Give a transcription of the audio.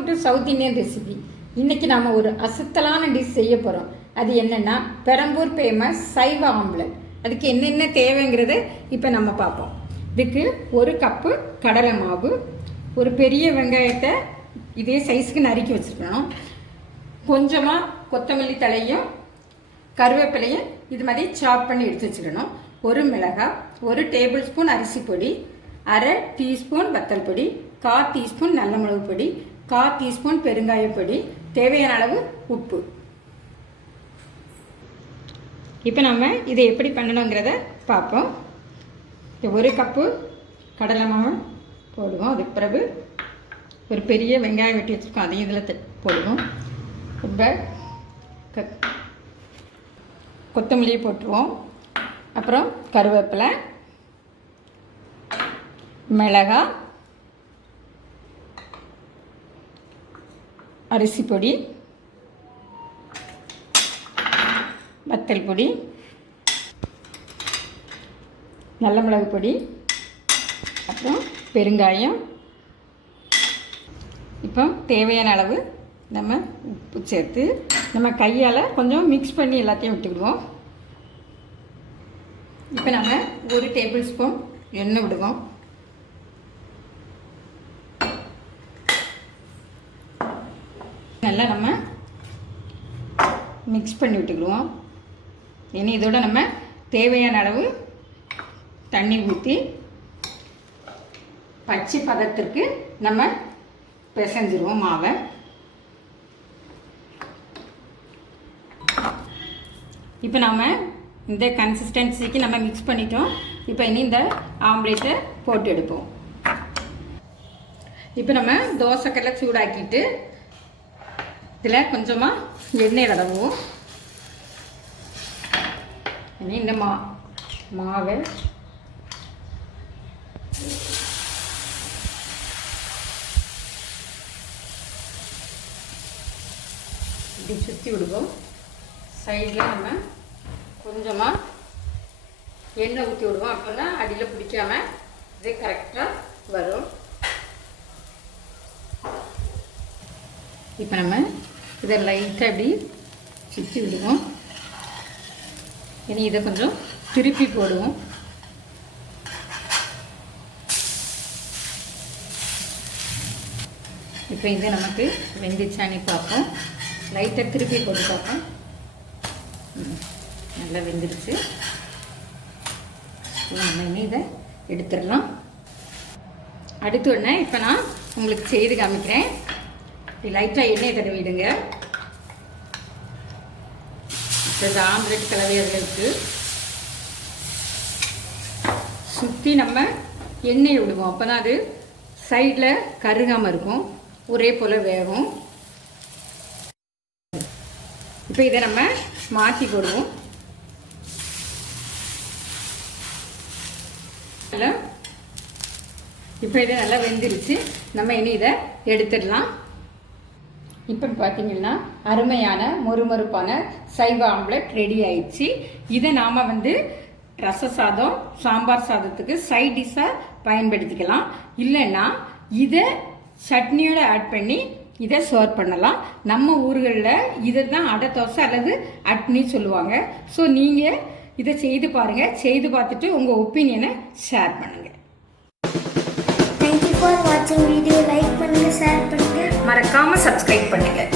Welcome to south Indian recipe. இன்றைக்கி நாம் ஒரு அசத்தலான டிஷ் செய்ய போகிறோம். அது என்னென்னா பெரம்பூர் ஃபேமஸ் சைவ ஆம்லெட். அதுக்கு என்னென்ன தேவைங்கிறத இப்போ நம்ம பார்ப்போம். இதுக்கு 1 கப்பு கடலை மாவு, ஒரு பெரிய வெங்காயத்தை இதே சைஸுக்கு நறுக்கி வச்சுருக்கணும், கொஞ்சமாக கொத்தமல்லி தலையும் கருவேப்பிலையும் இது மாதிரி சாப் பண்ணி எடுத்து வச்சுக்கணும், 1 மிளகாய், 1 டேபிள் ஸ்பூன் அரிசி பொடி, 1/2 டீஸ்பூன் வத்தல் பொடி, 1/4 டீஸ்பூன் நல்ல மிளகு பொடி, 1/4 டீஸ்பூன் பெருங்காய பொடி, தேவையான அளவு உப்பு. இப்போ நம்ம இதை எப்படி பண்ணணுங்கிறத பார்ப்போம். 1 கப்பு கடலை மாவு போடுவோம். அதுக்கு பிறகு ஒரு பெரிய வெங்காயம் வெட்டி வச்சுருக்கோம், அதையும் இதில் போடுவோம். இப்போ கொத்தமல்லியை போட்டுருவோம். அப்புறம் கருவேப்பிலை, மிளகாய், அரிசி பொடி, வத்தல் பொடி, நல்ல மிளகு பொடி, அப்புறம் பெருங்காயம். இப்போ தேவையான அளவு நம்ம உப்பு சேர்த்து நம்ம கையால் கொஞ்சம் மிக்ஸ் பண்ணி எல்லாத்தையும் விட்டுக்கிடுவோம். இப்போ நம்ம 1 டேபிள் ஸ்பூன் எண்ணெய் விடுவோம். நல்லா நம்ம மிக்ஸ் பண்ணி விட்டுக்கிடுவோம். இனி இதோட நம்ம தேவையான அளவு தண்ணி ஊற்றி பச்சை பதத்திற்கு நம்ம பிசைஞ்சிருவோம் மாவை. இப்போ நம்ம இந்த கன்சிஸ்டன்சிக்கு நம்ம மிக்ஸ் பண்ணிட்டோம். இப்போ இனி இந்த ஆம்லேட்டை போட்டு எடுப்போம். இப்போ நம்ம தோசைக்கல்லை சூடாக்கிட்டு இதில் கொஞ்சமாக எண்ணெய் தடவுவோம். இனி இந்த மாவை இப்படி சுற்றி விடுவோம். சைடில் நம்ம கொஞ்சமாக எண்ணெய் ஊற்றி விடுவோம். அப்போ தான் அடியில் பிடிக்காமல் இது கரெக்டாக வரும். இப்போ நம்ம இதை லைட்டாக அப்படி சுற்றி விடுவோம். இனி இதை கொஞ்சம் திருப்பி போடுவோம். இப்போ இதை நமக்கு வெந்துச்சானி பார்ப்போம். லைட்டாக திருப்பி போட்டு பார்ப்போம். நல்லா வெந்துருச்சு. நம்ம இனி இதை எடுத்துடலாம். அடுத்து ஒன்று இப்போ நான் உங்களுக்கு செய்து காமிக்கிறேன். லைட்டாக எண்ணெய் தடவிடுங்க. இப்போ ஆம்லெட் கலவை அதில் இருக்குது. சுற்றி நம்ம எண்ணெயை விடுவோம். அப்போ தான் அது சைடில் கருகாமல் இருக்கும், ஒரே போல் வேகும். இப்போ இதை நம்ம மாற்றி போடுவோம். இப்போ இதை நல்லா வெந்துருச்சு. நம்ம இனி இதை எடுத்துடலாம். இப்போ பார்த்தீங்கன்னா அருமையான மொறுமொறுப்பான சைவ ஆம்லெட் ரெடி ஆயிடுச்சு. இதை நாம் ரச சாதம், சாம்பார் சாதத்துக்கு சைட் டிஷ்ஷாக பயன்படுத்திக்கலாம். இல்லைன்னா இதை சட்னியோடு ஆட் பண்ணி இதை சர்வ் பண்ணலாம். நம்ம ஊர்களில் இதை தான் அடை தோசை அல்லது அட்னி சொல்லுவாங்க. ஸோ நீங்கள் இதை செய்து பாருங்கள். செய்து பார்த்துட்டு உங்கள் ஒப்பீனியனை ஷேர் பண்ணுங்கள். தேங்க்யூ ஃபார் வாட்சிங் வீடியோ. லைக் பண்ணுங்கள், ஷேர் பண்ணுங்கள், மறக்காமல் சப்ஸ்கிரைப் பண்ணுங்கள்.